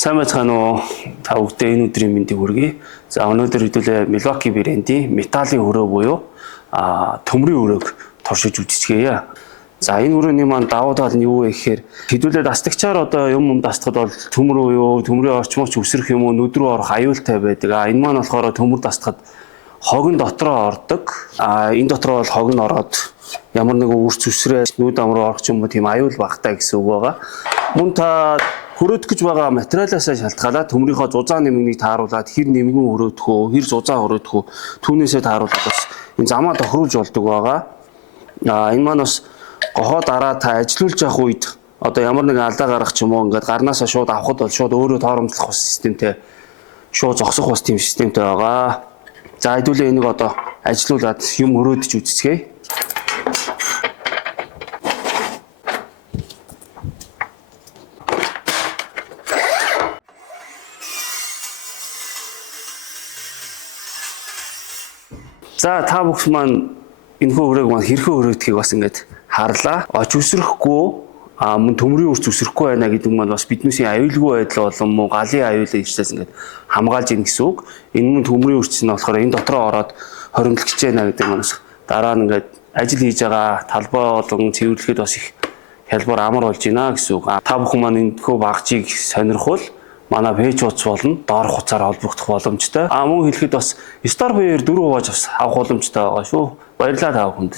Сайн байцгаана уу? Та бүхэнд энэ өдрийн мэндийг хүргэе. За өнөөдөр хэдүүлээ Milwaukee брэндийн металлын өрөө буюу төмрийн өрөөг туршиж үзчихье. За энэ өрөөний маань давуу тал нь юу вэ гэхээр хэдүүлээ дастагчаар одоо юм дастахад бол төмөр буюу төмрийн орчмооч үсрэх юм уу нүд рүү орох аюултай байдаг. Энэ маань болохоор төмөр дастахад хог нь дотроо ордог. Энэ дотроо бол хог нь ороод ямар нэгэн үрц үсрээ нүд ам руу орох юм уу тийм аюул багтаа гэсэн үг байгаа. Мөн та хөрөөдөх гэж байгаа материалаас шалтгаалаад төмрийнхөө зузаан нэмгийг тааруулаад хэр нэмгэн хөрөөдөх үү, хэр зузаан хөрөөдөх үү түүнээсээ тааруулаад бас энэ замаа тохируулж болдог байгаа. Энэ маань бас гохоо дараа та ажилуулж явах үед одоо ямар нэгэн алдаа гарах ч юм уу ингээд гарнаасаа шууд авахд бол шууд өөрөө тооромжлох бас системтэй шууд зогсох бас тийм системтэй байгаа. За хэдүүлээ энийг одоо ажилуулад юм хөрөөдөж үзцгээе. За та бүхэн маань энэхүү өрөөг маань хэрхэн өрөөдгийг бас ингээд харлаа. Оч үсрэхгүй мөн төмрийн үрц үсрэхгүй байна гэдэг нь бас биднээсийн аюулгүй байдал болон мөн галын аюулын ичнээс ингээд хамгаалж ийн гэсэн үг. Энэ мөн төмрийн үрц нь болохоор энэ дотроо ороод хоримтлж байна гэдэг нь бас дараа нь ингээд ажил хийж байгаа талбай болон цэвэрлэхэд бас их хялбар амар болж байна гэсэн үг. Та бүхэн маань энэхүү багжийг сонирхвол манай пэйж хуудас болно. Доорх хуцаар холбогдох боломжтой. Мөн хэлэхэд бас Store Buyer 4 хувааж бас авах боломжтой байгаа шүү. Баярлалаа та бүхэнд.